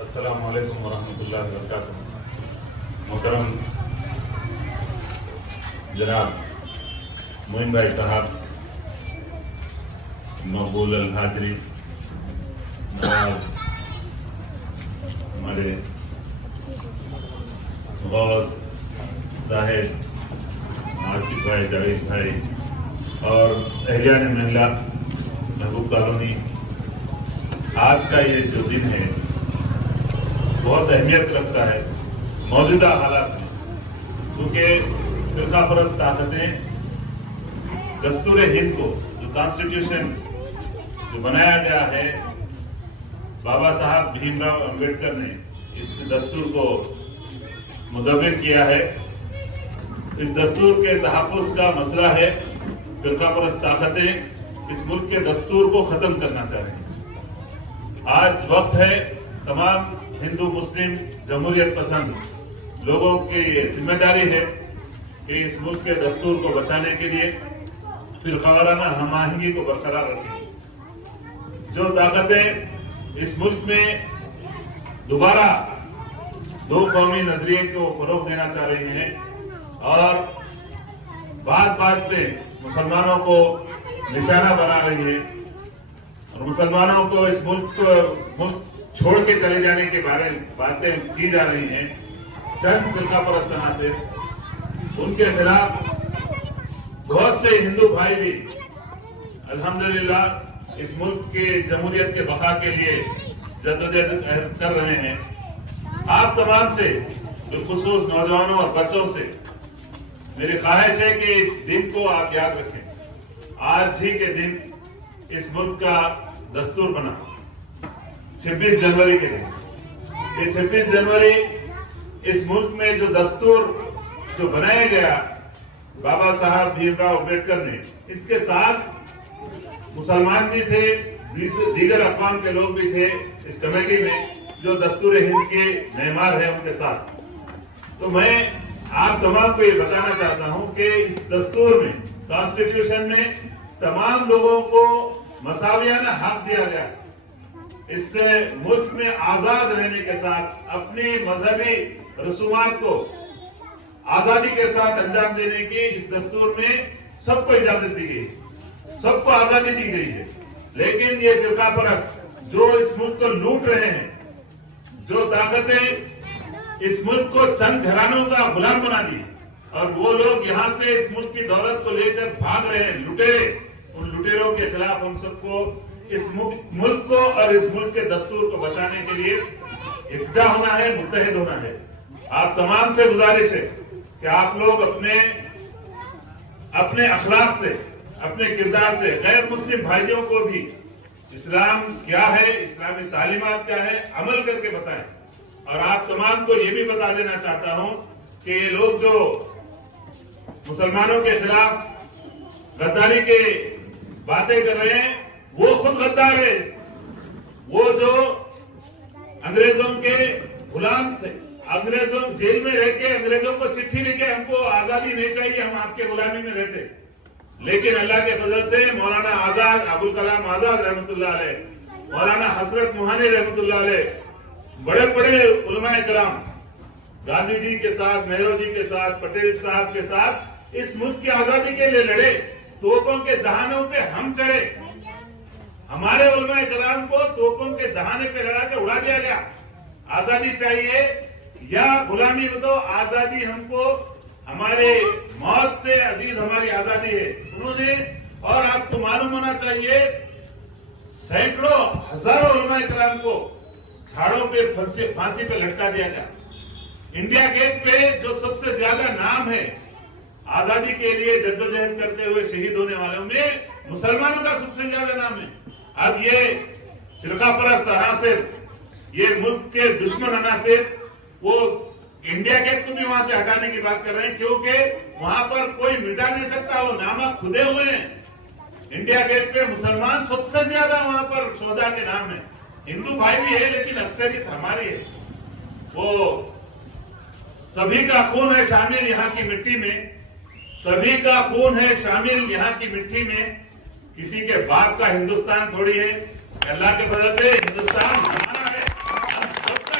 السلام علیکم ورحمۃ اللہ وبرکاتہ. محترم جناب معین بھائی صاحب، مقبول الحاضری، نواز ہمارے غوث زاہد، آصف بھائی، جاوید بھائی اور اہلیان محلہ محبوب کالونی، آج کا یہ جو دن ہے بہت اہمیت رکھتا ہے موجودہ حالات میں، کیونکہ فرقہ پرست طاقتیں دستور ہند کو، جو کانسٹیٹیوشن جو بنایا گیا ہے، بابا صاحب بھیم راؤ امبیڈکر نے اس دستور کو مدون کیا ہے. اس دستور کے تحفظ کا مسئلہ ہے. فرقہ پرست طاقتیں اس ملک کے دستور کو ختم کرنا چاہ رہے ہیں. آج وقت ہے تمام ہندو مسلم جمہوریت پسند لوگوں کی یہ ذمہ داری ہے کہ اس ملک کے دستور کو بچانے کے لیے فرقہ وارانہ ہم آہنگی کو برقرار رکھیں. جو طاقتیں اس ملک میں دوبارہ دو قومی نظریے کو فروغ دینا چاہ رہی ہیں اور بات بات پہ مسلمانوں کو نشانہ بنا رہی ہے اور مسلمانوں کو اس ملک چھوڑ کے چلے جانے کے بارے باتیں کی جا رہی ہیں، چند فرقہ پرست عناصر، ان کے خلاف بہت سے ہندو بھائی بھی الحمدللہ اس ملک کی جمہوریت کے بقا کے لیے جدوجہد کر رہے ہیں. آپ تمام سے، بالخصوص نوجوانوں اور بچوں سے میری خواہش ہے کہ اس دن کو آپ یاد رکھیں. آج ہی کے دن اس ملک کا دستور بنا 26 جنوری کے دن. یہ 26 جنوری اس ملک میں جو دستور جو بنایا گیا بابا صاحب بھیم راؤ امبیڈکر نے، اس کے ساتھ مسلمان بھی تھے، دیگر اقوام کے لوگ بھی تھے اس کمیٹی میں جو دستور ہند کے معمار ہیں ان کے ساتھ. تو میں آپ تمام کو یہ بتانا چاہتا ہوں کہ اس دستور میں، کانسٹیٹیوشن میں تمام لوگوں کو مساویانہ حق دیا گیا. اس سے ملک میں آزاد رہنے کے ساتھ اپنی مذہبی رسومات کو آزادی کے ساتھ انجام دینے کی اس دستور میں سب کو اجازت دی گئی، سب کو آزادی دی گئی ہے. لیکن یہ فرقہ پرست جو اس ملک کو لوٹ رہے ہیں، جو طاقتیں اس ملک کو چند گھرانوں کا غلام بنا دی اور وہ لوگ یہاں سے اس ملک کی دولت کو لے کر بھاگ رہے ہیں، لٹیرے، ان لٹیروں کے خلاف ہم سب کو اس ملک کو اور اس ملک کے دستور کو بچانے کے لیے اکٹھا ہونا ہے، متحد ہونا ہے. آپ تمام سے گزارش ہے کہ آپ لوگ اپنے اخلاق سے، اپنے کردار سے غیر مسلم بھائیوں کو بھی اسلام کیا ہے، اسلامی تعلیمات کیا ہے، عمل کر کے بتائیں. اور آپ تمام کو یہ بھی بتا دینا چاہتا ہوں کہ یہ لوگ جو مسلمانوں کے خلاف غداری کے باتیں کر رہے ہیں وہ خود غدار ہے. وہ جو انگریزوں کے غلام تھے، انگریزوں جیل میں رہ کے انگریزوں کو چٹھی لکھے ہم کو آزادی نہیں چاہیے، ہم آپ کے غلامی میں رہتے. لیکن اللہ کے فضل سے مولانا آزاد، ابوالکلام آزاد رحمۃ اللہ علیہ، مولانا حسرت موہانی رحمۃ اللہ علیہ، بڑے بڑے علماء کرام گاندھی جی کے ساتھ، نہرو جی کے ساتھ، پٹیل صاحب کے ساتھ اس ملک کی آزادی کے لیے لڑے. توپوں کے دہانوں پہ ہم چڑھے، ہمارے علماء کرام کو توپوں کے دہانے پہ لڑا کے اڑا دیا گیا. آزادی چاہیے یا غلامی؟ تو آزادی ہم کو، ہمارے موت سے عزیز ہماری آزادی ہے. انہوں نے، اور آپ کو معلوم ہونا چاہیے، سینکڑوں ہزاروں علماء کرام کو جھاڑوں پہ پھانسی پہ لٹکا دیا گیا. انڈیا گیٹ پہ جو سب سے زیادہ نام ہے آزادی کے لیے جدوجہد کرتے ہوئے شہید ہونے والوں میں، مسلمانوں کا سب سے زیادہ نام ہے. اب یہ فرقہ پرست عناصر، یہ ملک کے دشمن عناصر، وہ انڈیا گیٹ کو بھی وہاں سے ہٹانے کی بات کر رہے ہیں، کیونکہ وہاں پر کوئی مٹا نہیں سکتا، وہ نامہ کھدے ہوئے ہیں. انڈیا گیٹ پہ مسلمان سب سے زیادہ وہاں پر شہداء کے نام ہیں. ہندو بھائی بھی ہے لیکن اکثریت ہماری ہے. وہ سبھی کا خون ہے شامل یہاں کی مٹی میں، سبھی کا خون ہے شامل یہاں کی مٹی میں. کسی کے باپ کا ہندوستان تھوڑی ہے. اللہ کے فضل سے ہندوستان ہمارا ہے، ہم سب کا